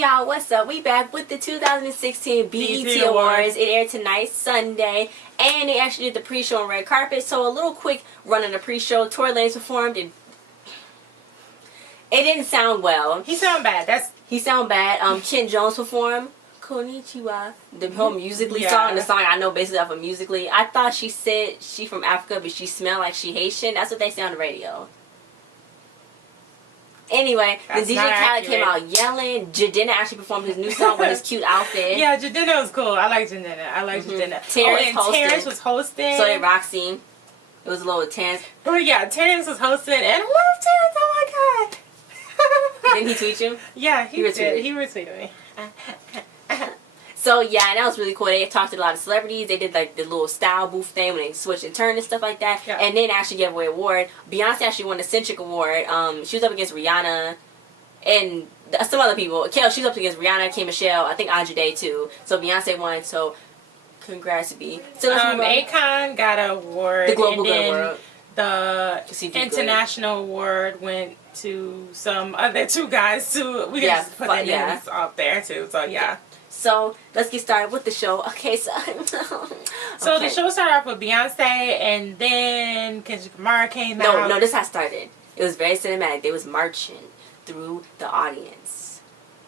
Hey y'all, what's up? We back with the 2016 BET Awards. It aired tonight, Sunday, and they actually did the pre-show on red carpet. So a little quick run of the pre-show. Tory Lanez performed, and it didn't sound well. He sound bad. He sound bad. Ken Jones performed Konnichiwa, the whole Musically song. The song I know basically off of Musically. I thought she said she from Africa, but she smelled like she Haitian. That's what they say on the radio. Anyway, the DJ Khaled came out yelling. Jadena actually performed his new song with his cute outfit. Yeah, Jadena was cool. I like Jadena. Terrence was hosting. So did Roxy. It was a little tense. Oh yeah, Terrence was hosting. And I love Terrence. Oh my god. Didn't he tweet you? Yeah, he retweeted. He retweeted me. So yeah, that was really cool. They talked to a lot of celebrities. They did like the little style booth thing when they switched and turned and stuff like that. Yeah. And then actually gave away an award. Beyonce actually won the Centric Award. She was up against Rihanna and some other people. She was up against Rihanna, K. Michelle, I think Aja Day too. So Beyonce won. So congrats to B. So Akon got an award. The Global Good Award. The international award went to some other two guys too. We can just put their names up there too. So yeah. So let's get started with the show. Okay, so so the show started off with Beyonce, and then Kendrick Lamar came out. No, this how it started. It was very cinematic. They was marching through the audience,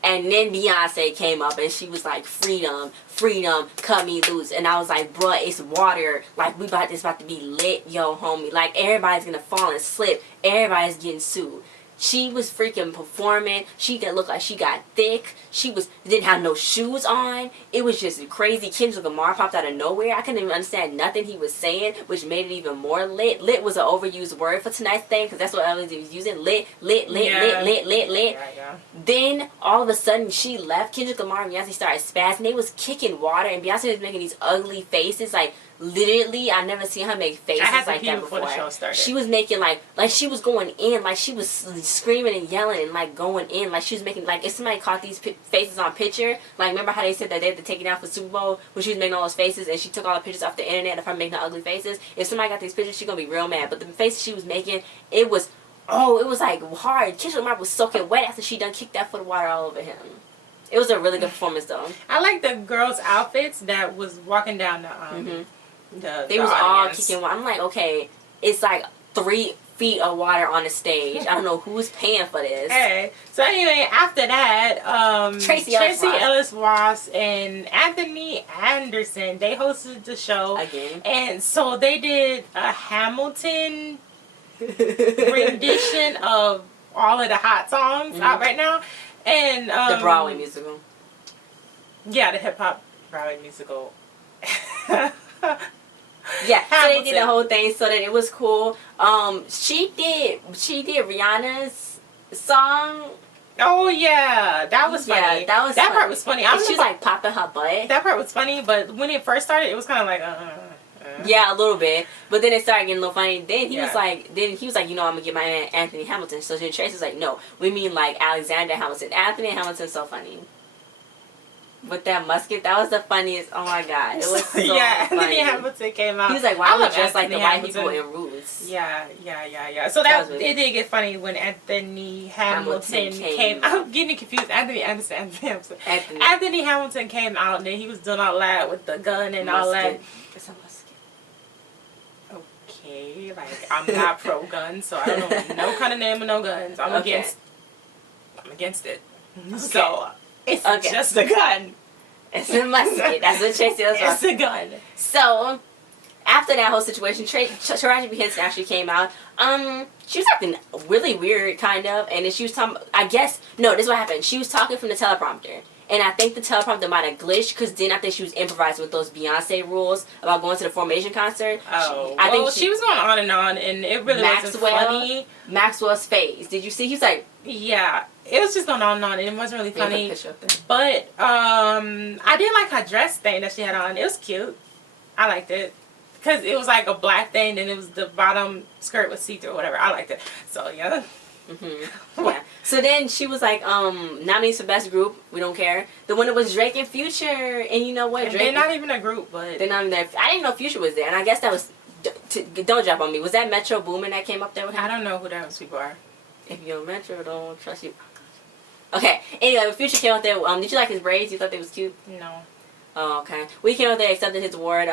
and then Beyonce came up, and she was like, "Freedom, freedom, cut me loose." And I was like, "Bruh, it's water. Like this about to be lit, yo, homie. Like everybody's gonna fall and slip. Everybody's getting sued." She was freaking performing. She looked like she got thick. She didn't have no shoes on. It was just crazy. Kendrick Lamar popped out of nowhere. I couldn't even understand nothing he was saying, which made it even more lit. Lit was an overused word for tonight's thing because that's what Ellis was using. Lit. Yeah. Then all of a sudden she left. Kendrick Lamar and Beyonce started spazzing. They was kicking water, and Beyonce was making these ugly faces like. Literally, I never seen her make faces like that before. The show started. She was making like she was going in, like she was screaming and yelling and like going in, like she was making like if somebody caught these faces on picture, like remember how they said that they had to take it down for Super Bowl when she was making all those faces and she took all the pictures off the internet of her making the ugly faces. If somebody got these pictures, she's gonna be real mad. But the faces she was making, it was like hard. Kendrick Lamar was soaking wet after she done kicked that foot of water all over him. It was a really good performance though. I like the girls' outfits that was walking down the they was all kicking water. I'm like, okay, it's like 3 feet of water on the stage. I don't know who's paying for this. Hey, so anyway, after that, Tracy Ellis Ross and Anthony Anderson, they hosted the show again, and so they did a Hamilton rendition of all of the hot songs out right now, and the Broadway musical. Yeah, the hip hop Broadway musical. Yeah, so they did the whole thing so that it was cool. She did Rihanna's song. Oh yeah, that was funny. Yeah, that part was funny. She was like popping her butt. That part was funny, but when it first started, it was kind of like yeah, a little bit. But then it started getting a little funny. Then he was like, you know, I'm gonna get my man Anthony Hamilton. So then Tracy was like, no, we mean like Alexander Hamilton. Anthony Hamilton's so funny. With that musket, that was the funniest. Oh my god, it was so funny. Anthony Hamilton came out. He was like, "Why would dress like the white people in Roots?" Yeah. So that it did get funny when Anthony Hamilton came. I'm getting confused. Anthony Hamilton came out, and then he was doing all that with the gun and all that. It's a musket. Okay, like I'm not pro gun, so I don't know no kind of name of no guns. I'm against it. Okay. So. It's just a gun. It's a musket. That's what Tracy was. It's a gun. So, after that whole situation, Taraji P. Henson actually came out. She was acting really weird, kind of. And then she was talking, this is what happened. She was talking from the teleprompter. And I think the teleprompter might have glitched because then I think she was improvising with those Beyonce rules about going to the Formation concert. Oh. I think she was going on, and it really wasn't funny. Maxwell's face. Did you see? He was like... Yeah. It was just going on and on, and it wasn't really funny. But I did like her dress thing that she had on. It was cute. I liked it. Because it was like a black thing, and it was the bottom skirt was see-through or whatever. I liked it. So, yeah. Yeah. So then she was like, nominees for best group. We don't care. The winner was Drake and Future. And you know what? Drake, they're not even a group, but... They're not even there. I didn't know Future was there. And I guess that was... Don't drop on me. Was that Metro Boomin that came up there with him? I don't know who those people are. If you're Metro, don't trust you. Okay. Anyway, when Future came out there, did you like his braids? You thought they was cute? No. Oh, okay. We came out there, accepted his award.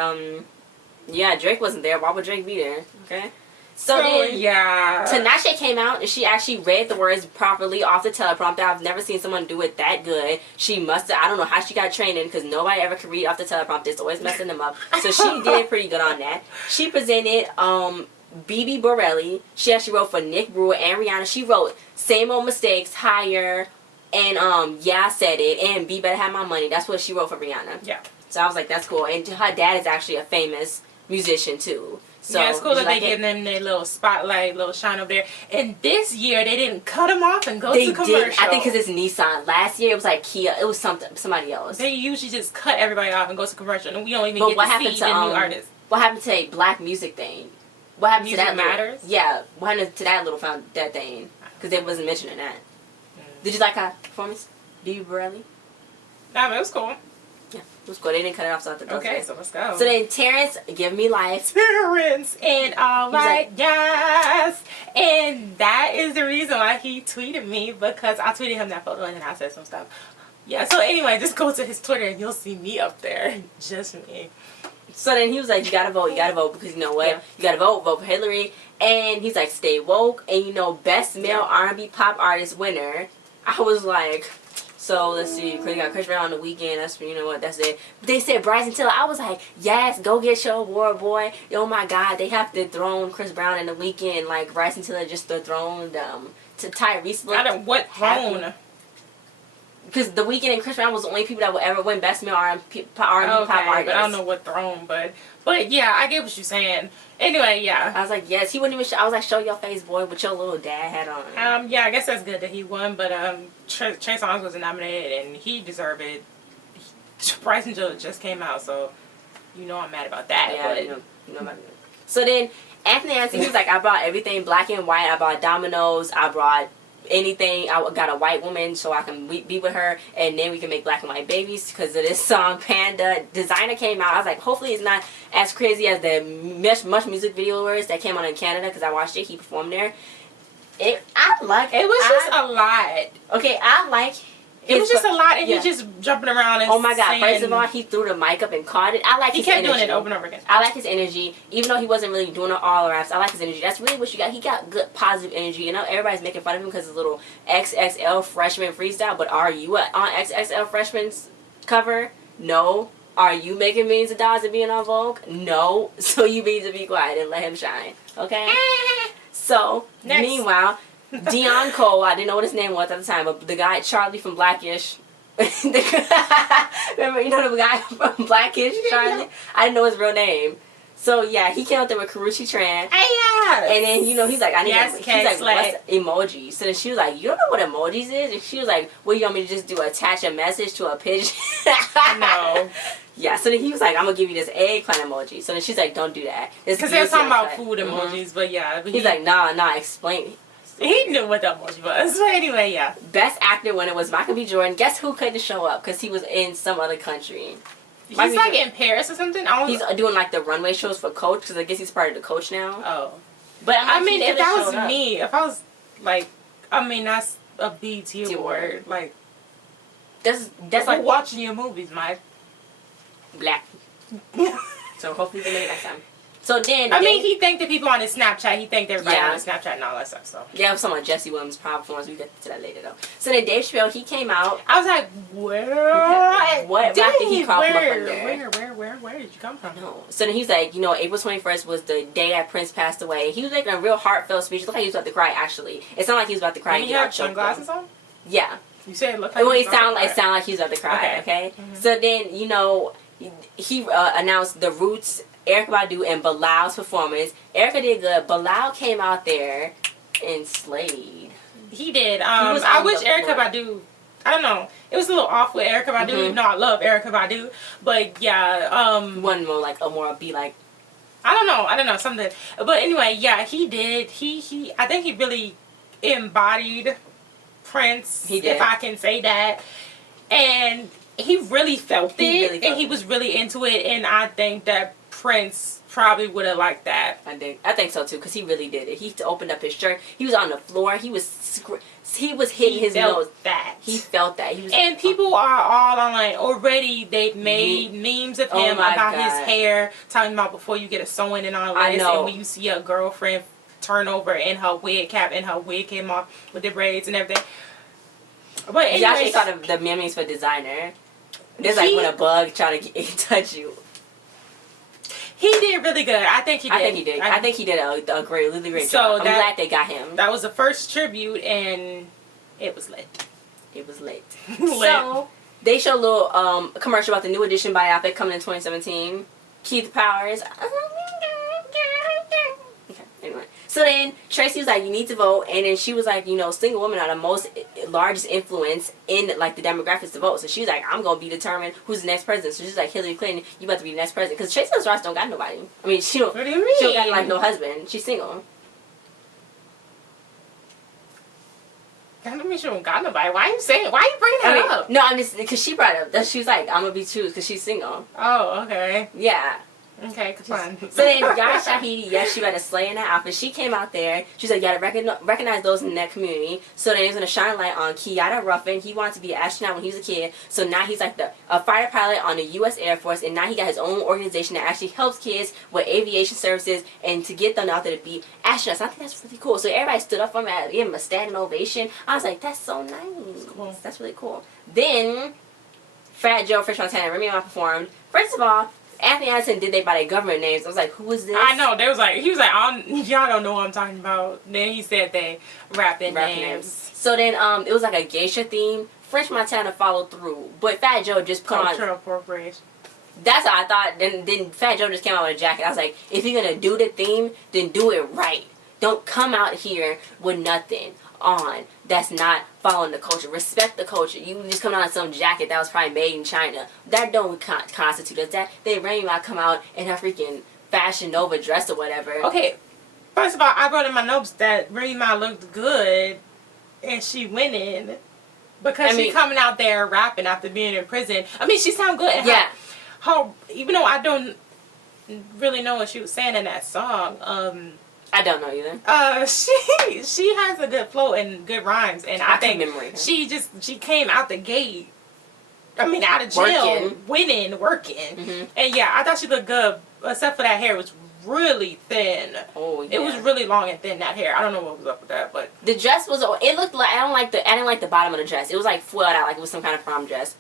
Yeah, Drake wasn't there. Why would Drake be there? Okay. So then, yeah. Tinashe came out and she actually read the words properly off the teleprompter. I've never seen someone do it that good. She must have, I don't know how she got trained in because nobody ever could read off the teleprompter. It's always messing them up. So she did pretty good on that. She presented BB Borelli. She actually wrote for Nick Brewer and Rihanna. She wrote Same Old Mistakes, Higher, and Yeah, I Said It, and Be Better Have My Money. That's what she wrote for Rihanna. Yeah. So I was like, that's cool. And her dad is actually a famous musician too. So yeah, it's cool that they give them their little spotlight, little shine over there. And this year, they didn't cut them off and go to commercial. Did. I think because it's Nissan. Last year, it was like Kia. It was somebody else. They usually just cut everybody off and go to commercial. And we don't even get to see the new artists. What happened to a black music thing? What happened Music to that? Matters? Yeah. What happened to that little that thing? Because they wasn't mentioning that. Did you like her performance? B. Borelli? Nah, it was cool. Yeah, it was cool. They didn't cut it off, so I thought okay, so let's go. So then Terrence, Give Me Life. Terrence and all right, yes. And that is the reason why he tweeted me, because I tweeted him that photo and then I said some stuff. Yeah, so anyway, just go to his Twitter and you'll see me up there. Just me. So then he was like, you gotta vote, because you know what? Yeah. You gotta vote for Hillary. And he's like, stay woke. And you know, best male R&B pop artist winner. I was like, so let's see, they got Chris Brown on the weekend. That's, you know what, that's it. But they said Bryson Tiller. I was like, yes, go get your award, boy. Oh my God, they have to dethrone Chris Brown in the weekend like Bryson Tiller just dethroned to Tyrese. I don't, what throne? Because The Weeknd and Chris Brown was the only people that would ever win Best Male R&B pop artist. But I don't know what throne, but yeah, I get what you're saying. Anyway, yeah. I was like, yes, he wouldn't even. I was like, show your face, boy, with your little dad hat on. Yeah, I guess that's good that he won, but Trey Songz was nominated and he deserved it. Bryson just came out, so you know I'm mad about that. Yeah, but you know about that. So then Anthony he was like, I brought everything black and white. I brought dominoes. I brought anything. I got a white woman so I can be with her, and then we can make black and white babies because of this song Panda. Designer came out. I was like, hopefully it's not as crazy as the Much music video was that came out in Canada because I watched it. He performed there. It was just a lot. Okay, I like it was just a lot, and he just jumping around and oh my God, saying, first of all, he threw the mic up and caught it. I like his energy. He kept doing it over and over again. I like his energy, even though he wasn't really doing all the raps. I like his energy. That's really what you got. He got good, positive energy. You know, everybody's making fun of him because his little XXL freshman freestyle, but are you on XXL freshman's cover? No. Are you making millions of dollars and being on Vogue? No. So you need to be quiet and let him shine. Okay? So, next. Meanwhile, Dion Cole, I didn't know what his name was at the time, but the guy, Charlie from Blackish. Remember, you know the guy from Blackish, Charlie? I didn't know his real name. So, yeah, he came out there with Karrueche Tran. Yes. And then, you know, he's like, I need yes, to, he's like, what's emoji? So then she was like, you don't know what emojis is? And she was like, what, you want me to just do, attach a message to a pigeon? No. Yeah, so then he was like, I'm going to give you this eggplant emoji. So then she's like, don't do that. Because they were talking about food emojis, but yeah. But he's like, nah, explain. He knew what the emoji was. But anyway, yeah. Best actor winner was Michael B. Jordan. Guess who couldn't show up? Because he was in some other country. He's like in Paris or something? He's doing like the runway shows for Coach, because I guess he's part of the Coach now. Oh. But I mean, if that was me, if I was like, I mean, that's a BT award. Like, that's like watching your movies, Mike. Black. So hopefully they make it next time. So then, I mean, he thanked the people on his Snapchat. He thanked everybody on his Snapchat and all that stuff. So yeah, it was someone Jesse Williams' performance. We get to that later though. So then Dave Chappelle, he came out. I was like, where? What? Did he come from Where did you come from? No. So then he's like, you know, April 21st was the day that Prince passed away. He was making a real heartfelt speech. It looked like he was about to cry. Actually, it sounded like he was about to cry. Did he have sunglasses on? Yeah. You said it looked like. Well, it sounded like he was about to cry. Okay. Mm-hmm. So then, you know, he announced the Roots, Erykah Badu, and Bilal's performance. Erykah did good. Bilal came out there and slayed. He did. I wish Erykah Badu. I don't know. It was a little off with Erykah Badu. Mm-hmm. No, I love Erykah Badu, but yeah. One more like a more be like. I don't know something. But anyway, yeah, he did. He I think he really embodied Prince. He did. If I can say that, and he really felt it, and he was really into it, and I think that Prince probably would have liked that. I think so too, because he really did it. He opened up his shirt. He was on the floor. He was hitting his nose. He felt that. He was, and people are all online already. They've made memes of him about his hair, talking about before you get a sewing and all this. And when you see a girlfriend turn over in her wig cap and her wig came off with the braids and everything. But anyways, y'all should thought of the memes for designer. There's like when a bug try to touch you. He did really good. I think he did. I think he did a really great job. I'm glad they got him. That was the first tribute, and it was lit. It was lit. So they showed a little commercial about the new edition biopic coming in 2017. Keith Powers. Okay, anyway. So then Tracy was like, you need to vote, and then she was like, you know, single women are the most largest influence in like the demographics to vote. So she was like, I'm gonna be determined who's the next president. So she's like, Hillary Clinton, you about to be the next president, because Tracy Ross don't got nobody. I mean, she don't. What do you mean? She don't got like no husband. She's single. That don't mean she don't got nobody. Why are you saying? Why are you bringing that up? No, I'm just because she brought it up. That she was like, I'm gonna be choose because she's single. Oh, okay. Yeah. Okay, fine. So then Yara Shahidi, yes, she had a slay in that outfit. She came out there. She said, you gotta recognize those in that community. So then he's gonna shine a light on Kiara Ruffin. He wanted to be an astronaut when he was a kid. So now he's like a fighter pilot on the U.S. Air Force, and now he got his own organization that actually helps kids with aviation services and to get them out there to be astronauts. I think that's really cool. So everybody stood up for him and gave him a standing ovation. I was like, that's so nice. Cool. That's really cool. Then Fat Joe, Fresh Montana, and Remy Ma performed. First of all, Anthony Anderson did they by their government names. I was like, who is this? I know. He was like, y'all don't know what I'm talking about. Then he said they rap names. So then it was like a geisha theme. French Montana followed through, but Fat Joe just put cultural appropriation. That's what I thought. Then Fat Joe just came out with a jacket. I was like, if you're gonna do the theme, then do it right. Don't come out here with nothing on that's not following the culture. Respect the culture. You just come out in some jacket that was probably made in China. That don't constitute us. That they Remy Ma come out in a freaking Fashion Nova dress or whatever. Okay, first of all, I wrote in my notes that Remy Ma looked good, and she winning because she coming out there rapping after being in prison. I mean, she sound good. Yeah. Her, even though I don't really know what she was saying in that song. I don't know either. She has a good flow and good rhymes, and I think she came out the gate. I mean, out of jail, working. Mm-hmm. And yeah, I thought she looked good, except for that hair was really thin. Oh yeah, it was really long and thin, that hair. I don't know what was up with that, but the dress was. It looked like I didn't like the bottom of the dress. It was like foiled out, like it was some kind of prom dress.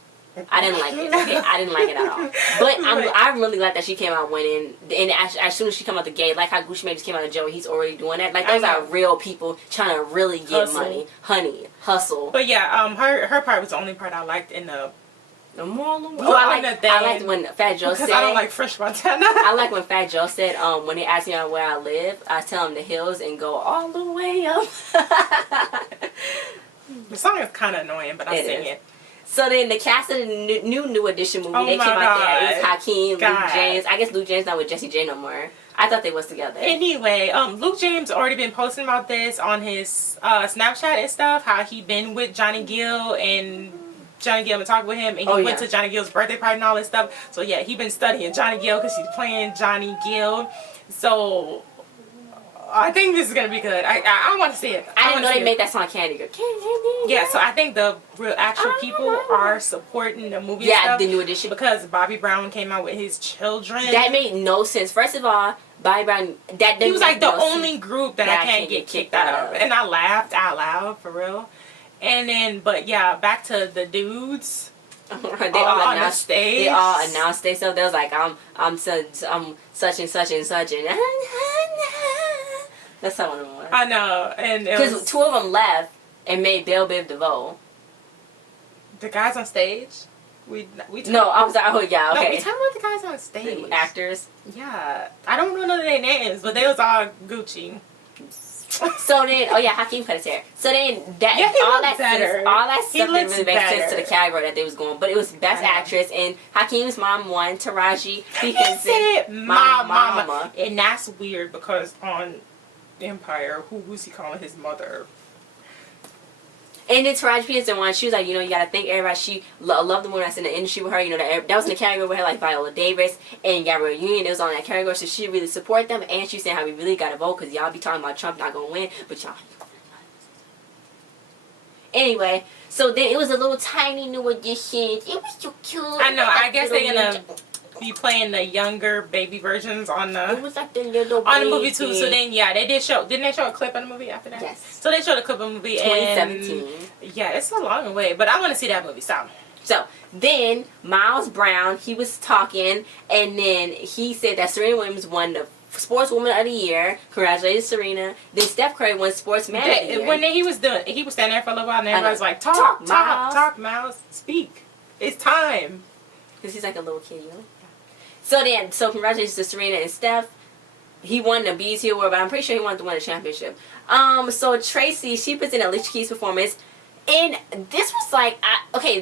I didn't like it. Okay, I didn't like it at all. But I'm really glad that she came out winning. And as soon as she come out the gate, like how Gucci Mane just came out of jail, he's already doing that. Like those are real people trying to really get money, hustle. But yeah, her part was the only part I liked in the moral. Oh, I liked when Fat Joe said. I don't like Fresh Montana. I like when Fat Joe said, when they ask me where I live, I tell them the hills and go all the way up. The song is kind of annoying, but I sing it. So then the cast of the new edition movie, they came out there. It was Hakeem, Luke James. I guess Luke James not with Jessie J no more. I thought they was together. Anyway, Luke James already been posting about this on his Snapchat and stuff. How he been with Johnny Gill and Johnny Gill been talking with him, and he went to Johnny Gill's birthday party and all this stuff. So yeah, he been studying Johnny Gill because he's playing Johnny Gill. So I think this is gonna be good. I want to see it. I didn't know they made that song Candy Girl. Yeah, so I think the real actual people are supporting the movie. Yeah, stuff the new edition, because Bobby Brown came out with his children. That made no sense. First of all, Bobby Brown. He was like the only group that I can't get kicked out of, and I laughed out loud for real. And then, but yeah, back to the dudes. They all on the stage. They all announced themselves. They was like, I'm such and such and such and. That's how one of them was. I know, and because two of them left and made Belle Biv DeVoe. The guys on stage. No, I was like, oh yeah, okay. No, we talking about the guys on stage. The actors. Yeah, I don't know none of their names, but they was all Gucci. So then, oh yeah, Hakeem cut his hair. So then all that stuff didn't really make sense to the category that they was going. But it was Best Actress, and Hakeem's mom won. Taraji He said my mama, and that's weird because on Empire, who was he calling his mother? And then Tyra Beauty one, she was like, you know, you gotta thank everybody. She loved the woman that's in the industry with her. You know, that was in the category with her, like Viola Davis and Gabrielle Union. It was on that category, so she really support them. And she's saying how we really gotta vote because y'all be talking about Trump not gonna win, but y'all. Anyway, so then it was a little tiny new edition. It was so cute. I know. I guess they're gonna be playing the younger baby versions on the it was like the little on the movie too. So then they did show. Didn't they show a clip of the movie after that? Yes. So they showed a clip of the movie 2017. And yeah, it's a long way, but I want to see that movie. So then Miles Brown, he was talking, and then he said that Serena Williams won the Sportswoman of the Year. Congratulations, Serena. Then Steph Curry won Sportsman of the Year. When he was standing there for a little while, and everybody was like, talk, Miles, speak. It's time. Because he's like a little kid, you know? So congratulations to Serena and Steph. He won the BET Award, but I'm pretty sure he wanted to win a championship. So Tracy, she presented Alicia Keys' performance. And this was like,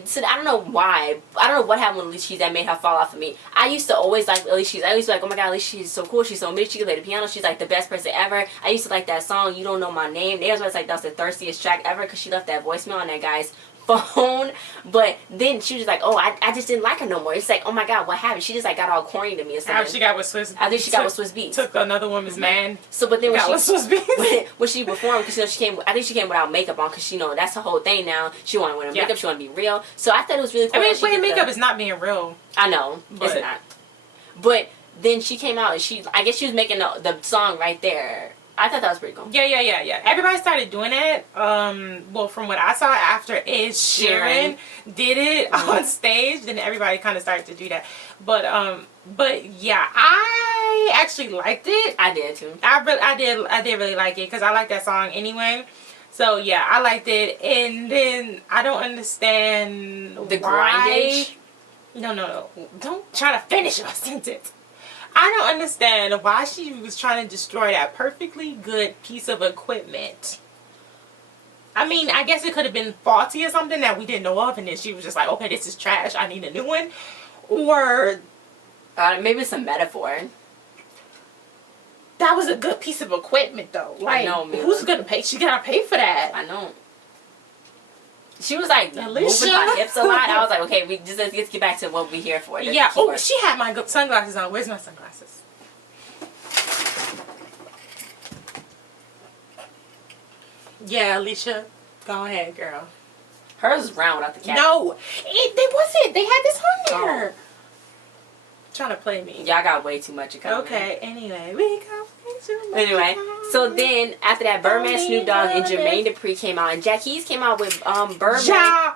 so I don't know why. I don't know what happened with Alicia Keys that made her fall off of me. I used to always like Alicia Keys. I used to be like, oh my God, Alicia Keys is so cool. She's so amazing. She can play the piano. She's like the best person ever. I used to like that song, You Don't Know My Name. They was like, that was the thirstiest track ever because she left that voicemail on that guy's phone. But then she was like, oh, I just didn't like her no more. It's like, oh my God, what happened? She just like got all corny to me or something. How she got with Swiss? I think she got with Swiss Beats. Took another woman's man. So, but then when Swiss Beats. when she performed, because you know she came, I think she came without makeup on, because you know that's her whole thing now. She wanted to wear makeup. She wanted to be real. So I thought it was really cool. I mean, wearing makeup is not being real. I know, it's not. But then she came out and I guess she was making the song right there. I thought that was pretty cool. Yeah. Everybody started doing it. Well, from what I saw after Sheeran did it on stage, then everybody kind of started to do that. But yeah, I actually liked it. I did too. I did really like it because I like that song anyway. So yeah, I liked it. And then I don't understand the grindage. No. Don't try to finish your sentence. I don't understand why she was trying to destroy that perfectly good piece of equipment. I mean, I guess it could have been faulty or something that we didn't know of, and then she was just like, okay, this is trash, I need a new one. Or maybe it's a metaphor. That was a good piece of equipment though. Like, I know, Mila. Who's gonna pay? She gotta pay for that. I know. She was like moving her hips a lot. I was like, okay, let's get back to what we're here for. Yeah. Oh, she had my sunglasses on. Where's my sunglasses? Yeah, Alicia, go ahead, girl. Hers is round without the cap. No, they wasn't. They had this on there. Trying to play me. Y'all got way too much in common. Okay. Anyway, we got way too much. Anyway, so then after that, Birdman, Snoop Dogg, and Jermaine Dupri came out, and Jacquees came out with Birdman.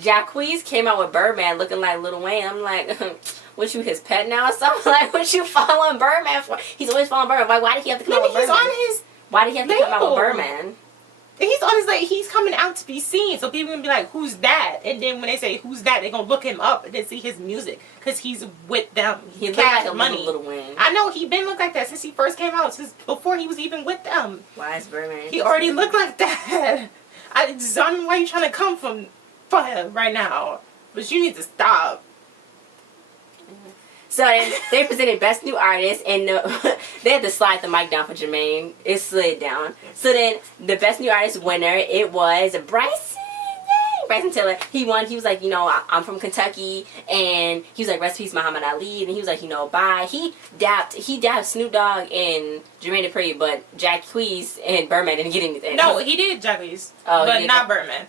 Jacquees came out with Birdman looking like Lil Wayne. I'm like, what, you his pet now or something? Like, what you following Birdman for? He's always following Birdman. Why did he have to come out with Birdman? Why did he have to come out with Birdman? He's on his, like, he's coming out to be seen, so people gonna be like, who's that? And then when they say who's that, they're gonna look him up and then see his music because he's with them. He looks like a Little Wayne. I know, he been looked like that since he first came out, since before he was even with them. Why is Birdman? He already looked like that. I just don't know why you trying to come for him right now, but you need to stop. So they presented Best New Artist, and they had to slide the mic down for Jermaine. It slid down. So then the Best New Artist winner, it was Bryson Tiller. He won. He was like, you know, I'm from Kentucky, and he was like, rest in peace, Muhammad Ali, and he was like, you know, bye. He dapped Snoop Dogg and Jermaine Dupri, but Jacquees and Birdman didn't get anything. No, he did Jacquees, but not Birdman.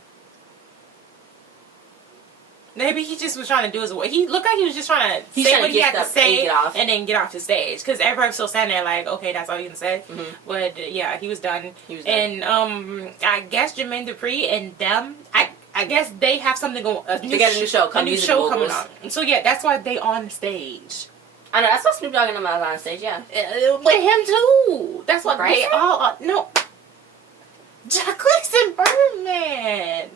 Maybe he just was trying to do his work. He looked like he was just trying to say what he had to say and then get off the stage. Because everybody was still standing there like, okay, that's all you can say. Mm-hmm. But yeah, he was done. And I guess Jermaine Dupri and them, I guess they have something going. They got a new show coming on. And so yeah, that's why they on the stage. I know, that's why Snoop Dogg and them are on stage. Yeah, with him too. That's what they all. No, Jacquees and Birdman.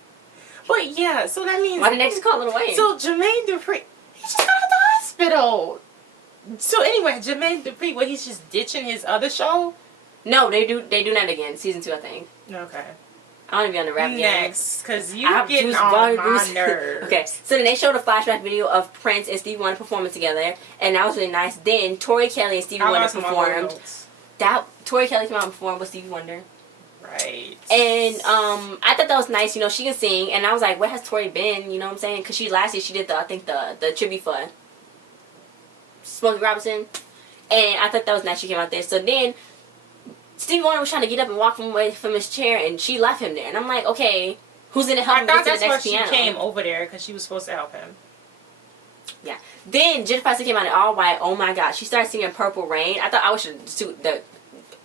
But yeah, so that means... Why didn't they just call Lil Wayne? So Jermaine Dupri, he just got out of the hospital. So anyway, Jermaine Dupri, he's just ditching his other show? No, they do that again. Season 2, I think. Okay. I want to be on the rap game. Next, because you're getting on my nerves. Okay, so then they showed a flashback video of Prince and Stevie Wonder performing together, and that was really nice. Then Tori Kelly and Stevie Wonder performed. Tori Kelly came out and performed with Stevie Wonder. Right. And I thought that was nice. You know, she can sing, and I was like, where has Tori been? You know what I'm saying? Because last year she did the tribute for Smokey Robinson, and I thought that was nice. She came out there. So then Stevie Wonder was trying to get up and walk away from his chair, and she left him there. And I'm like, okay, who's gonna help him get to the next piano? I thought that's why she came over there, because she was supposed to help him. Yeah. Then Jennifer Hudson came out in all white. Oh my God, she started singing "Purple Rain." I thought I wish the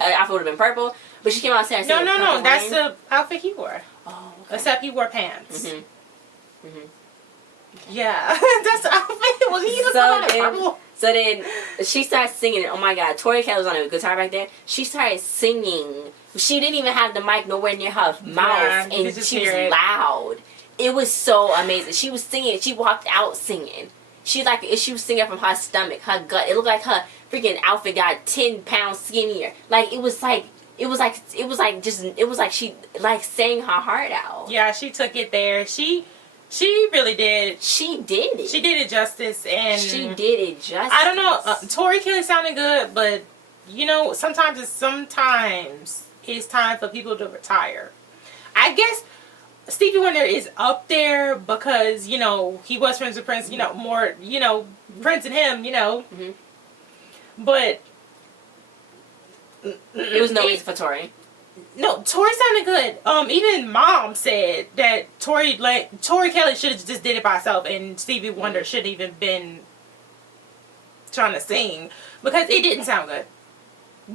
outfit would have been purple, but she came out and started singing No. That's the outfit he wore. Oh, okay. Except he wore pants. Mm-hmm. Mm-hmm. Yeah, that's the outfit. Was he purple? So then she started singing. Oh my God, Tori Kelly was on a guitar back there. She started singing. She didn't even have the mic nowhere near her mouth, and she was loud. It was so amazing. She was singing. She walked out singing. She was singing from her stomach, her gut. It looked like her freaking outfit got 10 pounds skinnier. Like it was like she like sang her heart out. Yeah, she took it there. She really did. She did it. She did it justice, and she did it justice. I don't know. Tori Kelly sounded good, but you know, sometimes it's time for people to retire. I guess Stevie Wonder is up there because, you know, he was friends with Prince, you know, more, you know, Prince and him, you know. Mm-hmm. But it was no reason for Tori. No, Tori sounded good. Even Mom said that Tori Kelly should have just did it by herself, and Stevie Wonder should have even been trying to sing, because it didn't sound good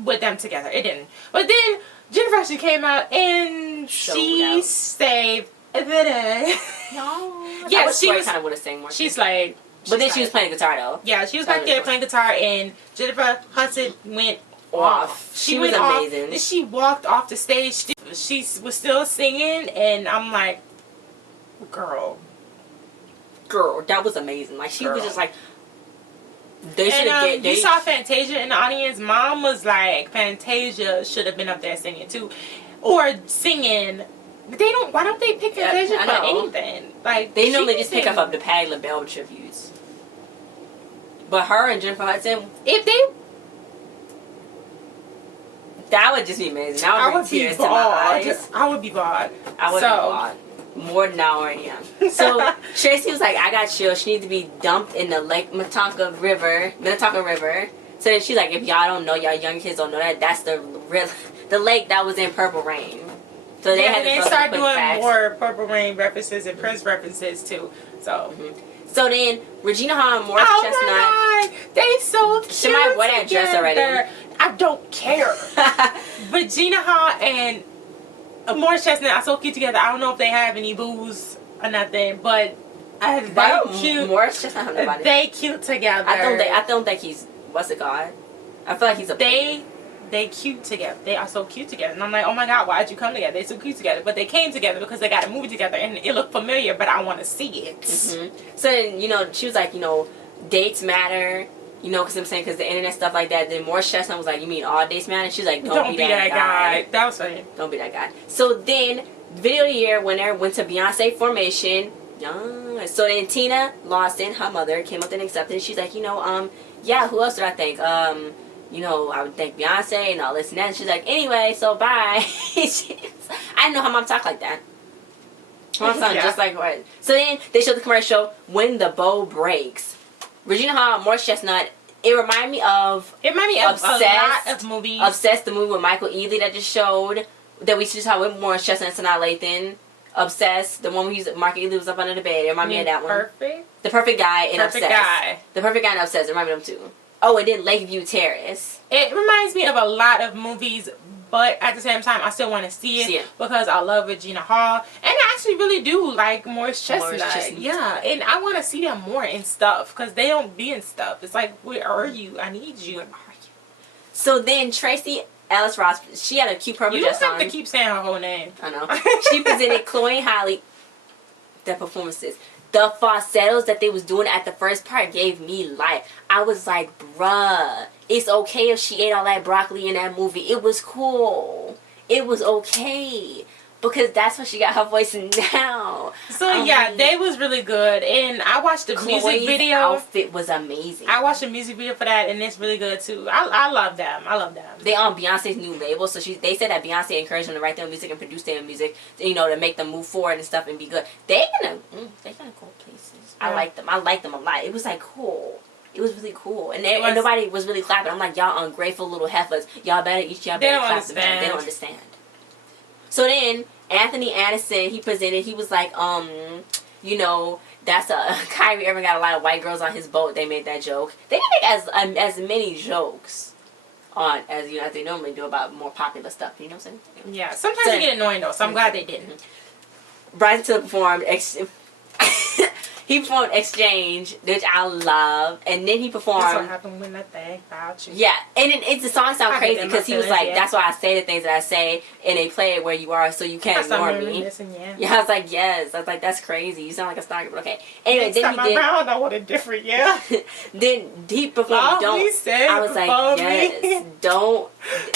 with them together. It didn't. But then Jennifer Hudson came out and she saved the day. No. Yeah, she kind of would have sang more. She's like. But then she was playing guitar though. Yeah, she was back there playing guitar, and Jennifer Hudson went off. She was amazing. Off, she walked off the stage. She was still singing, and I'm like, girl, that was amazing. Like she was just like. They should have. You saw Fantasia in the audience. Mom was like, Fantasia should have been up there singing too, or singing. Why don't they pick Fantasia for anything? Like they normally just pick up the Patti LaBelle tributes. But her and Jennifer Hudson, that would just be amazing. I would bring tears to my eyes. I would be bawed. I would be bawed. More than I already am. So Tracy was like, I got chills. She needs to be dumped in the Lake Minnetonka River. So then she's like, if y'all don't know, y'all young kids don't know that, that's the lake that was in Purple Rain. So they had to start doing more Purple Rain references and Prince references too. So. Mm-hmm. So then Regina Hall and Morris Chestnut. Oh my God, they so cute. She might wear that dress already. I don't care. Regina Hall and Morris Chestnut are so cute together. I don't know if they have any booze or nothing, but they cute. Morris Chestnut have nobody. They cute together. I don't think he's what's it called? I feel like he's a. They cute together. They are so cute together. And I'm like, oh my God, why'd you come together? They're so cute together. But they came together because they got a movie together and it looked familiar, but I want to see it. Mm-hmm. So then, you know, she was like, you know, dates matter. You know, because I'm saying, because the internet stuff like that. Then Morris Chestnut was like, you mean all dates matter? She's like, don't be that guy. That was funny. Don't be that guy. So then, video of the year winner went to Beyonce Formation. Yeah. So then Tina Lawson, her mother, came up and accepted. She's like, you know, yeah, who else did I thank? You know, I would thank Beyonce and all this and that. And she's like, anyway, so bye. I didn't know how mom talked like that. Mom sounded just like her. So then they showed the commercial, When the Bow Breaks. Regina Hall, Morris Chestnut. It reminded me of Obsessed, a lot of movies. Obsessed, the movie with Michael Ealy that just showed. That we just saw with Morris Chestnut and Sanaa Lathan. Obsessed, the one where Michael Ealy was up under the bed. It reminded me of that one. Perfect? The Perfect Guy in Perfect Obsessed. Guy. The Perfect Guy in Obsessed. It reminded me of them too. Oh, and then Lakeview Terrace. It reminds me of a lot of movies, but at the same time, I still want to see it because I love Regina Hall. And I actually really do like Morris Chestnut. Yeah, and I want to see them more in stuff because they don't be in stuff. It's like, where are you? I need you. Where are you? So then Tracy Ellis Ross, she had a cute purple dress on. You don't have to keep saying her whole name. I know. She presented Chloe and Halle their performances. The falsettos that they was doing at the first part gave me life. I was like, bruh, it's okay if she ate all that broccoli in that movie. It was cool. It was okay. Because that's what she got her voice now. So yeah, they was really good, and I watched the music video. Outfit was amazing. I watched the music video for that, and it's really good too. I love them. I love them. They on Beyonce's new label, so they said that Beyonce encouraged them to write their music and produce their music, you know, to make them move forward and stuff and be good. They're gonna go places. I like them. I like them a lot. It was like cool. It was really cool, and nobody was really clapping. I'm like, y'all ungrateful little heifers. Y'all better eat. Y'all better clap them. They don't understand. So then Anthony Anderson, he presented. He was like, you know, that's Kyrie Irving got a lot of white girls on his boat. They made that joke. They didn't make as many jokes on as they normally do about more popular stuff. You know what I'm saying? Yeah. Sometimes they get annoying though. So I'm glad they didn't. Bryson Tiller performed. He performed Exchange, which I love, and then he performed. That's what happened when I think about you. Yeah, and the song sounds crazy because he was like, "That's why I say the things that I say, and they play it where you are, so you can't ignore me." Yeah, I was like, "Yes," I was like, "That's crazy. You sound like a stalker." But okay. Anyway, then he did. I want it different, yeah. Then he performed. Don't. I was like, "Yes, don't."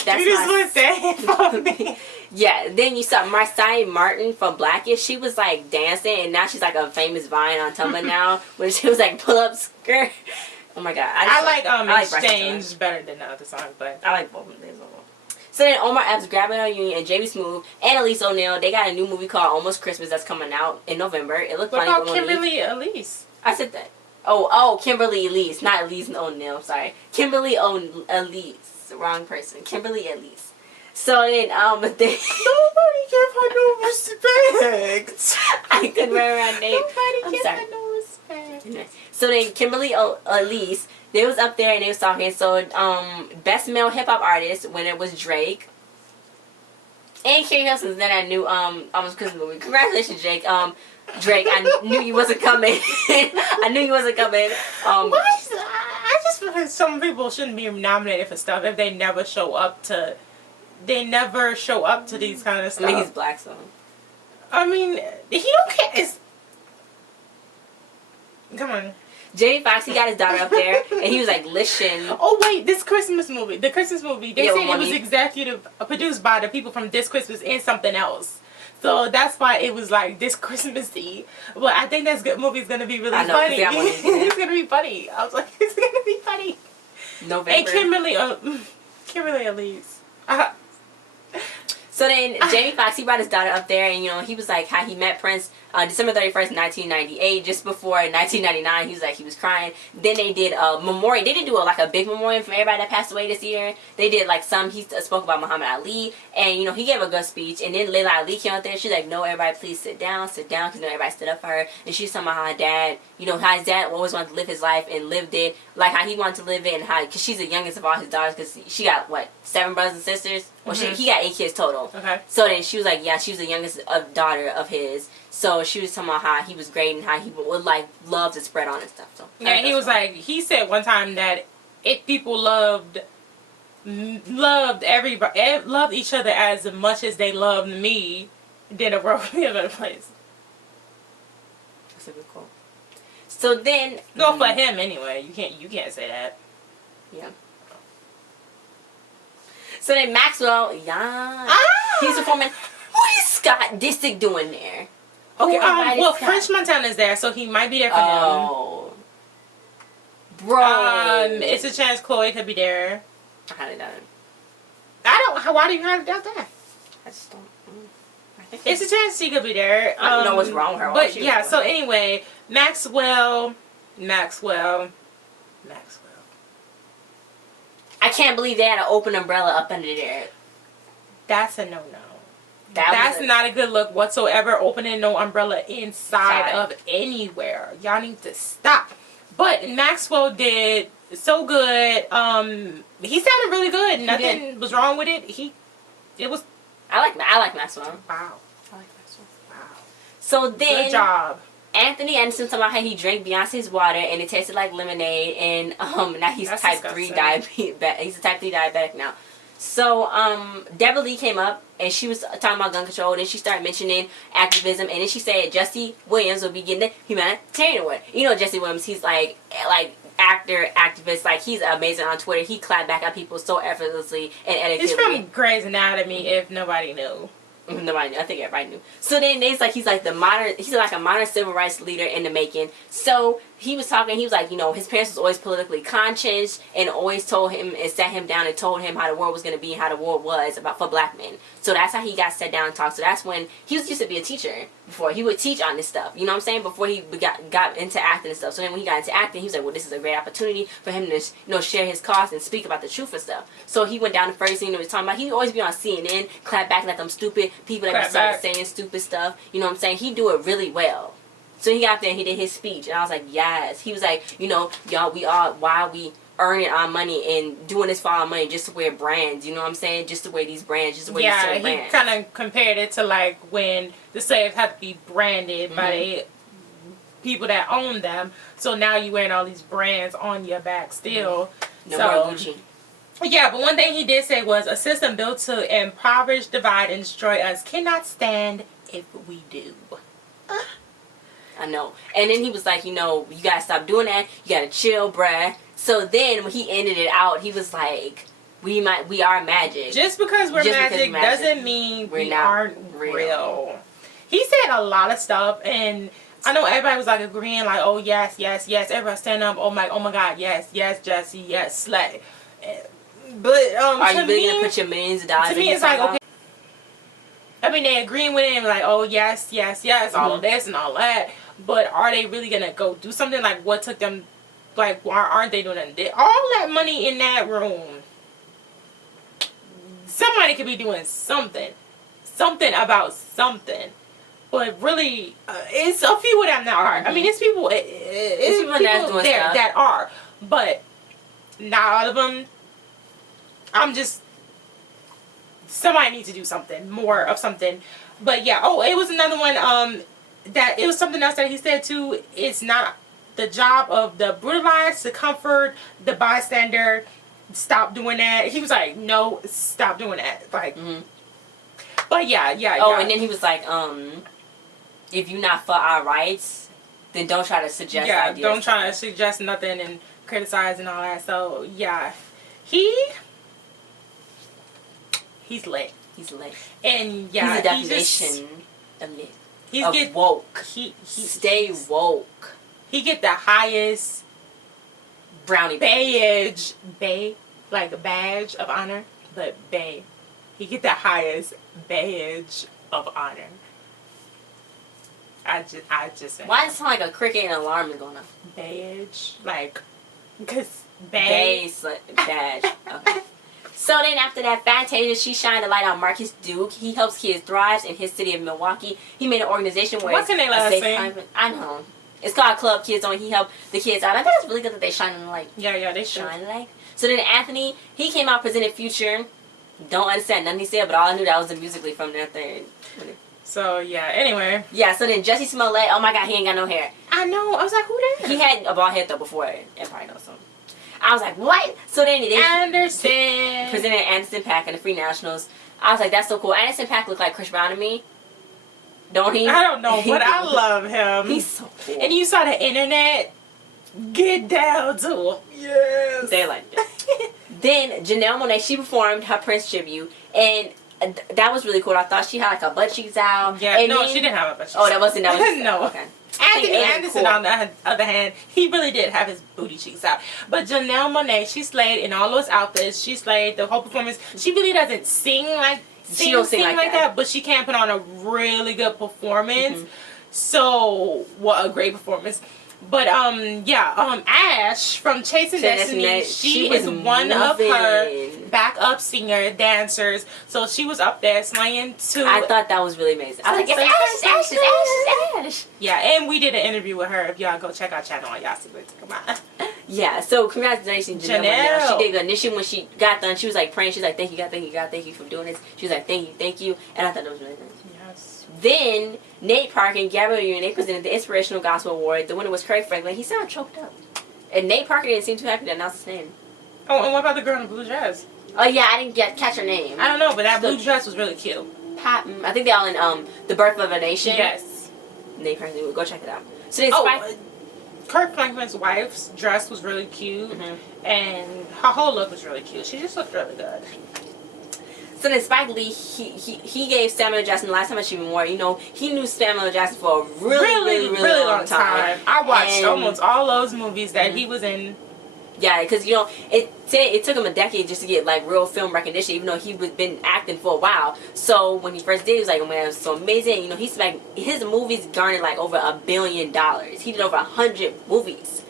That's you just want that for me. Yeah, then you saw Marseille Martin from Blackish. She was like dancing, and now she's like a famous Vine on Tumblr now, where she was like pull up skirt. Oh my god, I like Exchange better than the other song, but I like both of them. So then Omar Epps, Grabbing On Union, and Jamie Smooth and Elise O'Neal, they got a new movie called Almost Christmas that's coming out in November. It looked funny. What about Kimberly Elise? I said that. Oh, Kimberly Elise, not Elise O'Neal. Sorry, Kimberly Elise. Wrong person. Kimberly Elise. So then, nobody gave her no respect. I couldn't remember her name. Nobody gave her no respect. So then, Kimberly Elise, they was up there and they was talking. So, best male hip hop artist winner was Drake. And Kerry Hilson's then I knew Almost Christmas movie. Congratulations, Drake. Drake, I knew you wasn't coming. I knew you wasn't coming. I just feel like some people shouldn't be nominated for stuff if they never show up to. They never show up to these kind of stuff. I mean, he's black, so. I mean, he don't care. Come on. Jamie Foxx, he got his daughter up there, and he was like, listen. Oh, wait, the Christmas movie, they said it was executive produced by the people from This Christmas and something else. So that's why it was like This Christmasy. But I think this movie's going to be really funny. It's going to be funny. I was like, it's going to be funny. November. And Kimberly Elise. So then Jamie Foxx, he brought his daughter up there, and he was like how he met Prince December 31st, 1998. Just before 1999, he was like he was crying. Then they did a memorial. They didn't do a big memorial for everybody that passed away this year. They did he spoke about Muhammad Ali, and he gave a good speech. And then Layla Ali came out there. She's like, no, everybody please sit down, because everybody stood up for her. And she's talking about how her dad, how his dad always wanted to live his life and lived it, like how he wanted to live it, and how, because she's the youngest of all his daughters, because she got 7 brothers and sisters. Well, he got 8 kids total. Okay. So then she was like, yeah, she was the youngest daughter of his. So she was talking about how he was great and how he would love to spread on and stuff. So yeah, he was like, he said one time that if people loved everybody, loved each other as much as they loved me, then the world would be a better place. That's a good quote. So then go for him anyway. You can't say that. Yeah. So then Maxwell, he's performing. Who is Scott Disick doing there? Okay, well, French Montana's there, so he might be there for him. Bro. It's a chance Chloe could be there. I highly doubt it. Why do you highly doubt that? I just don't. It's a chance she could be there. I don't know what's wrong with her. But yeah, so anyway, Maxwell. I can't believe they had an open umbrella up under there. That's a no-no. That's not a good look whatsoever. Opening no umbrella inside of anywhere. Y'all need to stop. But Maxwell did so good. He sounded really good. Nothing was wrong with it. I like Maxwell. Wow. I like Maxwell. Wow. So then, good job. Anthony Anderson talking about how he drank Beyonce's water and it tasted like lemonade, and now he's type 3 diabetic. He's a type 3 diabetic now. So Deborah Lee came up and she was talking about gun control. Then she started mentioning activism, and then she said Jesse Williams will be getting the humanitarian award. Jesse Williams, he's like actor, activist, like he's amazing on Twitter. He clapped back at people so effortlessly and educated. He's from Grey's Anatomy, if nobody knew. Nobody knew. I think everybody knew. So then he's like a modern civil rights leader in the making. So he was talking, he was like, you know, his parents was always politically conscious and always told him and sat him down and told him how the world was going to be and how the world was for black men. So that's how he got sat down and talked. So that's when he used to be a teacher before. He would teach on this stuff, you know what I'm saying, before he got into acting and stuff. So then when he got into acting, he was like, well, this is a great opportunity for him to, you know, share his cause and speak about the truth and stuff. So he went down the first thing he was talking about. He would always be on CNN, clap back like them stupid people that were saying stupid stuff. You know what I'm saying? He do it really well. So he got there and he did his speech. And I was like, yes. He was like, you know, y'all, why are we earning our money and doing this for our money just to wear brands? You know what I'm saying? Just to wear these brands, just to wear these certain brands. Yeah, he kind of compared it to like when the slaves had to be branded by the people that own them. So now you wearing all these brands on your back still. No more Gucci. Yeah, but one thing he did say was, a system built to impoverish, divide, and destroy us cannot stand if we do. I know. And then he was like, you know, you gotta stop doing that. You gotta chill, bruh. So then when he ended it out, he was like, we are magic. Just because we're magic doesn't mean we aren't real. He said a lot of stuff, and I know everybody was like agreeing, like, oh yes, yes, yes. everybody stand up, oh my god, yes, yes, Jesse, yes, slay. But are you really gonna put your millions of dollars? To me, it's like, okay. I mean, they agreeing with him, like, oh yes, yes, yes, all of this and all that. But are they really gonna go do something? Like, what took them? Like, why aren't they doing that? All that money in that room, somebody could be doing something about something. But really, it's a few of them that are. I mean, it's people. It's people there that are, but not all of them. I'm just, somebody needs to do something more of something. But yeah, oh, it was another one. That it was something else that he said too. It's not the job of the brutalized to comfort the bystander. Stop doing that. He was like, no, stop doing that. Like, but yeah. Oh, and then he was like, if you're not for our rights, then don't try to suggest ideas. Don't try to suggest nothing and criticize and all that. So yeah, he's lit. He's lit. And yeah, he's a definition of lit. He's woke. He stay woke. He get the highest brownie badge, like a badge of honor, but he get the highest badge of honor. I just. Why does it sound like a cricket and alarm is going off? Badge, like, because badge. Okay. So then after that, Fantasia, she shined a light on Marcus Duke. He helps kids thrive in his city of Milwaukee. He made an organization where what's the name of I know. It's called Club Kids Zone. He helped the kids out. I think it's really good that they shine the light. Yeah, they shine the light. So then Anthony, he came out, presented Future. Don't understand nothing he said, but all I knew that was the musically from that thing. So yeah, anyway. Yeah, so then Jussie Smollett, oh my god, he ain't got no hair. I know. I was like, who that? He had a bald head though before Empire knows something. I was like, what? So then they presented Anderson .Paak and the Free Nationals. I was like, that's so cool. Anderson .Paak looked like Chris Brown to me. Don't he? I don't know, but I love him. He's so cool. And you saw the internet get down to him. Yes. They liked it. Then Janelle Monae, she performed her Prince tribute, and that was really cool. I thought she had like a butt cheeks out. Yeah, and she didn't have a butt cheeks. Oh, that wasn't. No. Okay. Anthony Anderson, on the other hand, he really did have his booty cheeks out. But Janelle Monae, she slayed in all those outfits. She slayed the whole performance. She really doesn't sing like that, but she can put on a really good performance. So, what a great performance. But Ash from Chasing Destiny, she is one of her backup singer dancers. So she was up there slaying too. I thought that was really amazing. I was like, it's Ash. Yeah, and we did an interview with her. If y'all go check our channel on y'all, come on. Yeah, so congratulations, Janelle. She did good. Initially, when she got done, she was like praying. She's like, thank you, God, thank you, God, thank you for doing this. She was like, thank you. And I thought that was really nice. Then Nate Parker and Gabrielle Union, they presented the Inspirational Gospel Award. The winner was Craig Franklin. He sounded choked up. And Nate Parker didn't seem too happy to announce his name. Oh, and what about the girl in the blue dress? Oh yeah, I didn't catch her name. I don't know, but that blue dress was really cute. I think they're all in The Birth of a Nation. Yes. Nate Parker, go check it out. So Kirk Franklin's wife's dress was really cute, and her whole look was really cute. She just looked really good. So then Spike Lee, he gave Samuel Jackson the Lifetime Achievement Award. You know, he knew Samuel Jackson for a really long time. I watched almost all those movies that he was in. Yeah, because, you know, it took him a decade just to get, like, real film recognition, even though he was been acting for a while. So when he first did, he was like, oh, man, it was so amazing. You know, his movies garnered, like, over $1 billion. He did over 100 movies.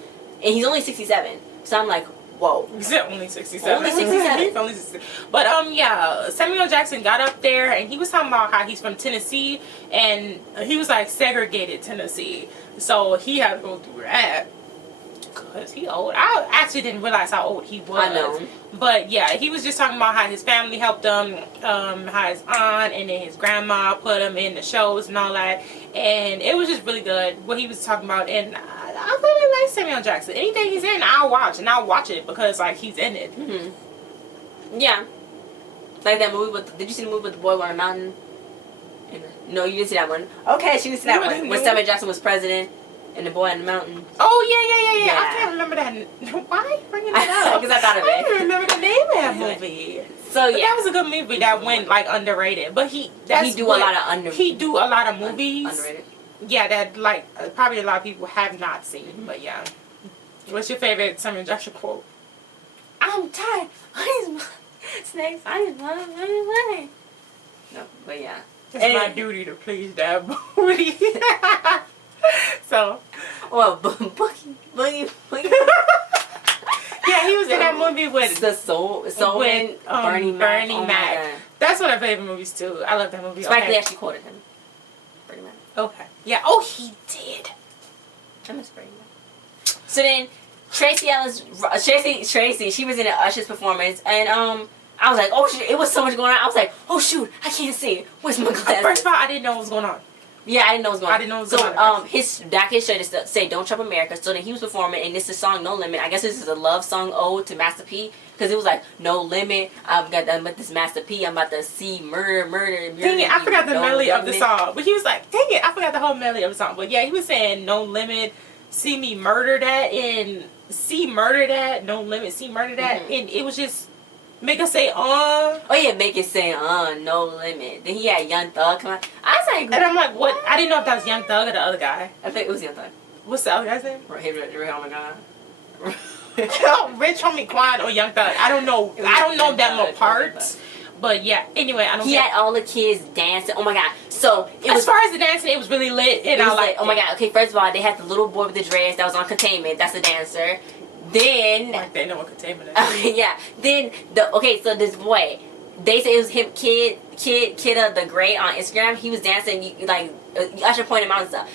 And he's only 67. So I'm like, whoa. He's only 67. Only 67. He's only 67. But, yeah, Samuel Jackson got up there, and he was talking about how he's from Tennessee, and he was, like, segregated Tennessee. So he had to go through that. Because he old. I actually didn't realize how old he was. I know. But yeah, he was just talking about how his family helped him, how his aunt and then his grandma put him in the shows and all that. And it was just really good what he was talking about. And I really like Samuel Jackson. Anything he's in, I'll watch. And I'll watch it because, like, he's in it. Mm-hmm. Yeah. Like that movie with... Did you see the movie with the boy on a mountain? No, you didn't see that one. Okay, she didn't see that one. When Samuel Jackson was president. And the boy on the mountain. Oh, yeah. I can't remember that. Why are you bringing that up? Because I thought of it. I don't remember the name of that movie. So, yeah. But that was a good movie that went, like, underrated. But he do a lot of movies. Underrated. Yeah, that, like, probably a lot of people have not seen. Mm-hmm. But, yeah. What's your favorite Samuel Jackson quote? I'm tired. Snakes. I just want money. No, but, yeah. It's my duty to please that booty. So, well, boogie. Yeah, he was in that movie with the Soul with Bernie Mac. That's one of my favorite movies too. I love that movie. Spike Lee actually quoted him. Bernie Mac. Okay. Yeah. Oh, he did. I miss Bernie Mac. So then, Tracy, she was in Usher's performance, and I was like, oh shit, it was so much going on. I was like, oh shoot, I can't see it. Where's my glasses? First of all, I didn't know what was going on. Yeah, I didn't know what was going on. So, his shirt is to say "Don't Trump America." So then he was performing, and this is song "No Limit." I guess this is a love song ode to Master P, because it was like "No limit." I'm with this Master P. I'm about to see murder. Dang it, I forgot the melody of the song. But he was like, dang it, I forgot the whole melody of the song. But yeah, he was saying "No limit." See me murder that, and see murder that. No limit. See murder that, and it was just. Make us say, Oh yeah, make it say, no limit. Then he had Young Thug come out. I was like... And I'm like, what? I didn't know if that was Young Thug or the other guy. I think it was Young Thug. What's the other guy's name? Oh my god. Rich Homie Quan or Young Thug. I don't know. I don't know them apart. But yeah, anyway, I don't He had all the kids dancing. Oh my god. So, as far as the dancing, it was really lit. And I was like, oh my god. Okay, first of all, they had the little boy with the dreads that was on Containment. That's the dancer. Then like they know what Containment is. Yeah. Then so this boy, they say it was him, Kid of the Great on Instagram. He was dancing like Usher pointed him out and stuff.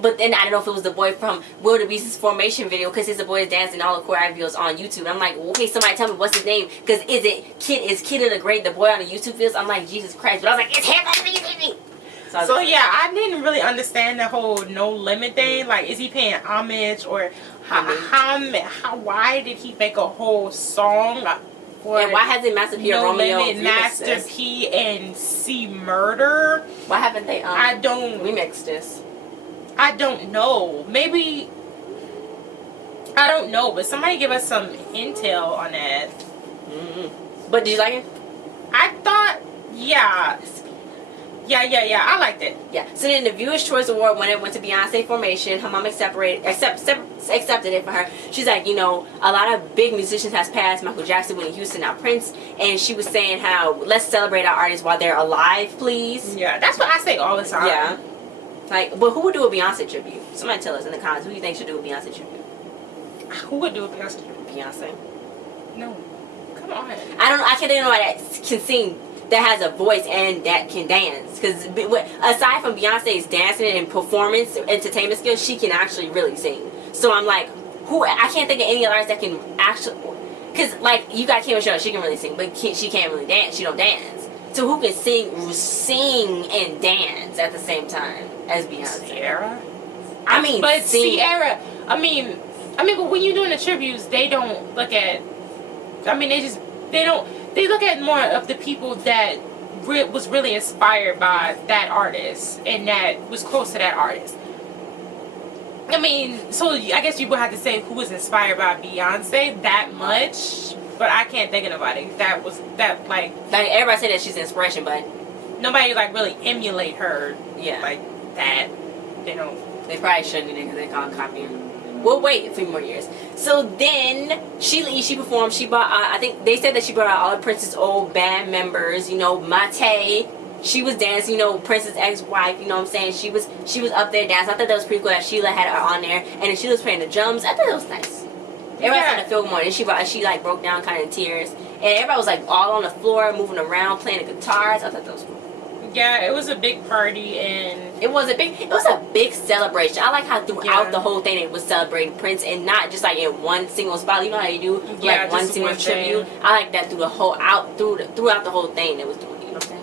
But then I don't know if it was the boy from Will the Beast's Formation video, because it's the boy dancing all the choreography videos on YouTube. I'm like, okay, somebody tell me what's his name, because is Kid of the Great the boy on the YouTube videos? I'm like, Jesus Christ! But I was like, it's him. So yeah, I didn't really understand the whole No Limit thing. Like, is he paying homage, or why did he make a whole song? And why hasn't Master P No Romeo Limit, Master P and C Murder? Why haven't they remixed this? I don't know. Maybe I don't know, but somebody give us some intel on that. But did you like it? I thought, yeah. I liked it. Yeah. So then the Viewer's Choice Award when it went to Beyonce Formation, her mom accepted it for her. She's like, you know, a lot of big musicians has passed. Michael Jackson, Whitney Houston, now Prince. And she was saying how, let's celebrate our artists while they're alive, please. Yeah, that's what I say all the time. Yeah. Like, but who would do a Beyonce tribute? Somebody tell us in the comments who you think should do a Beyonce tribute. Who would do a Beyonce tribute? Beyonce. No. Come on. I don't know. I can't think of nobody that can sing, that has a voice and that can dance. Because aside from Beyonce's dancing and performance, entertainment skills, she can actually really sing. So I'm like, I can't think of any other artist that can actually, because like you got Kim Michelle, she can really sing, but she can't really dance. She don't dance. So who can sing and dance at the same time as Beyonce? Sierra. Sierra. But when you're doing the tributes, they don't look at. They look at more of the people that was really inspired by that artist and that was close to that artist. So I guess you would have to say who was inspired by Beyonce that much. but I can't think of nobody that like everybody say that she's an inspiration, but nobody like really emulate her. Yeah, like that. They don't. They probably shouldn't because they call it copying. We'll wait a few more years. So then she performed. She brought. I think they said that she brought out all the Prince's old band members. You know, Monae. She was dancing. You know, Prince's ex-wife. You know what I'm saying? She was up there dancing. I thought that was pretty cool that Sheila had her on there, and then she was playing the drums. I thought it was nice. Everybody had to feel more. And she like broke down kind of in tears, and everybody was like all on the floor, moving around, playing the guitars. I thought that was cool. Yeah, it was a big party, and it was a big celebration. I like how throughout the whole thing it was celebrating Prince, and not just like in one single spot. You know how you do like one single tribute. I like that throughout the whole thing it was doing. You know what I'm saying?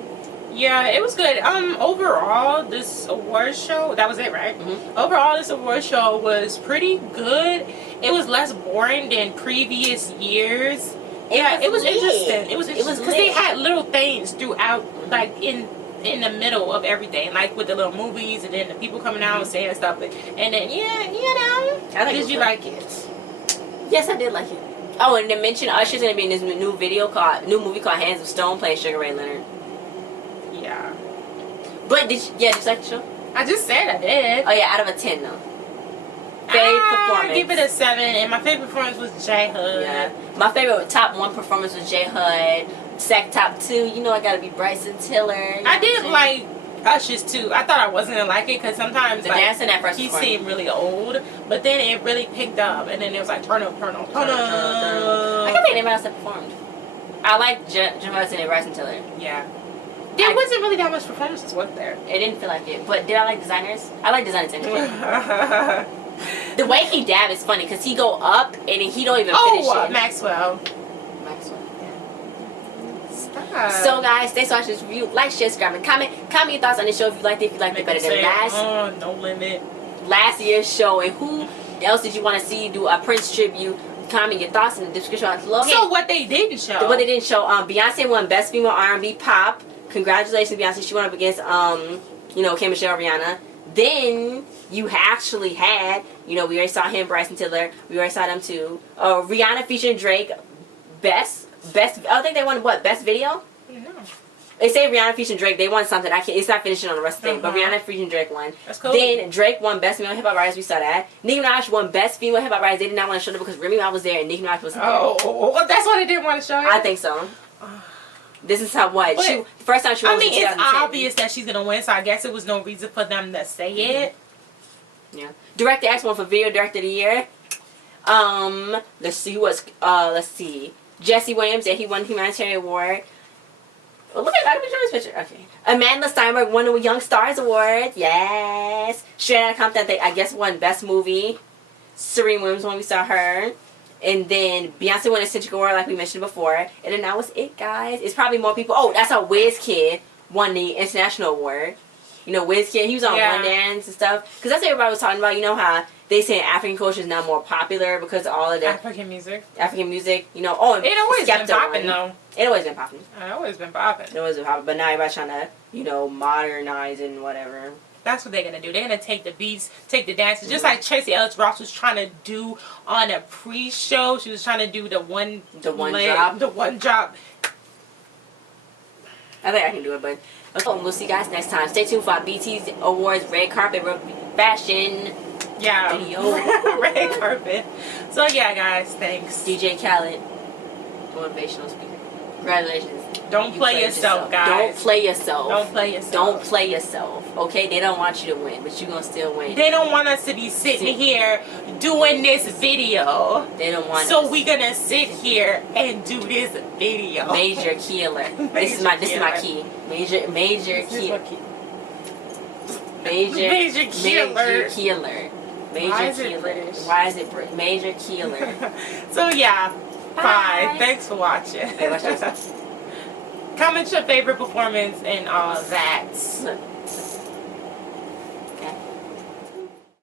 Yeah, it was good. Overall, this award show, that was it, right? Mm-hmm. Overall, this award show was pretty good. It was less boring than previous years. It was interesting. It was interesting because they had little things throughout, like in the middle of everything, like with the little movies and then the people coming out and saying stuff, and then did you like it? Yes, I did like it. Oh, and they mentioned Usher's gonna be in this new movie called Hands of Stone, playing Sugar Ray Leonard. Yeah. But did you like the show? I just said I did. Oh yeah, out of a 10 though. Favorite performance. Give it a 7, and my favorite performance was J Hood. Yeah. My favorite top 1 performance was J Hood. Second top 2, you know I gotta be Bryson Tiller. I did like Usher's too. I thought I wasn't gonna like it because sometimes the dancing that first he seemed really old, but then it really picked up, and then it was like turn up. I can't think anybody else that performed. I like Jameson and Bryson Tiller. Yeah. There wasn't really that much performances, was there? It didn't feel like it. But did I like designers? I like designers anyway. The way he dab is funny because he go up and he don't even finish it. Maxwell. Stop. So guys, thanks for watching this review. Like, share, subscribe, and comment. Comment your thoughts on the show if you liked it. If you liked it better than No limit. Last year's show. And who else did you want to see do a Prince tribute? Comment your thoughts in the description below. So what they didn't show. Beyonce won Best Female R&B Pop. Congratulations, Beyonce. She went up against, K. Michelle, Rihanna. Then you actually had, we already saw him, Bryson Tiller. We already saw them too. Rihanna featuring Drake. Best. I think they won what? Best video? No. They say Rihanna featuring Drake. They won something. It's not finishing on the rest of the thing. But Rihanna featuring Drake won. That's cool. Then Drake won Best Female Hip Hop Artist. We saw that. Nicki Minaj won Best Female Hip Hop Artist. They did not want to show it because Remy Ma was there and Nicki Minaj wasn't there. Oh, that's why they didn't want to show it. I think so. This is how what but, the first time she won. It's obvious that she's gonna win, so I guess it was no reason for them to say it. Yeah. Director X won for Video Director of the Year. Let's see. Jesse Williams, he won the Humanitarian Award. Oh, look at that! Let me show this picture. Okay. Amanda Steinberg won the Young Stars Award. Yes. Straight Outta Compton, I guess won Best Movie. Serena Williams won. We saw her. And then Beyonce won the Centric Award like we mentioned before. And then that was it, guys. It's probably more people. Oh, that's how WizKid won the International Award. WizKid, he was on One Dance and stuff. Because that's what everybody was talking about. You know how they say African culture is now more popular because of all of the African music. And it always been popping though. It always been popping. It always been popping. But now everybody's trying to, modernize and whatever. That's what they're going to do. They're going to take the beats, take the dances. Just like Tracy Ellis Ross was trying to do on a pre-show. She was trying to do the one drop. I think I can do it, but we'll see you guys next time. Stay tuned for our BT's Awards Red Carpet Fashion video. Red carpet. So yeah, guys, thanks. DJ Khaled, motivational speaker. Congratulations. Don't play yourself, guys. Don't play yourself. Don't play yourself. Don't play yourself. Okay? They don't want you to win, but you're going to still win. They don't want us to be sitting here doing this video. They don't want us. So we're going to sit here and do this video. Major killer. This is my key. Major killer. Major killer. Why is it British? Major killer. So yeah. Bye. Thanks for watching. Comment your favorite performance and all that.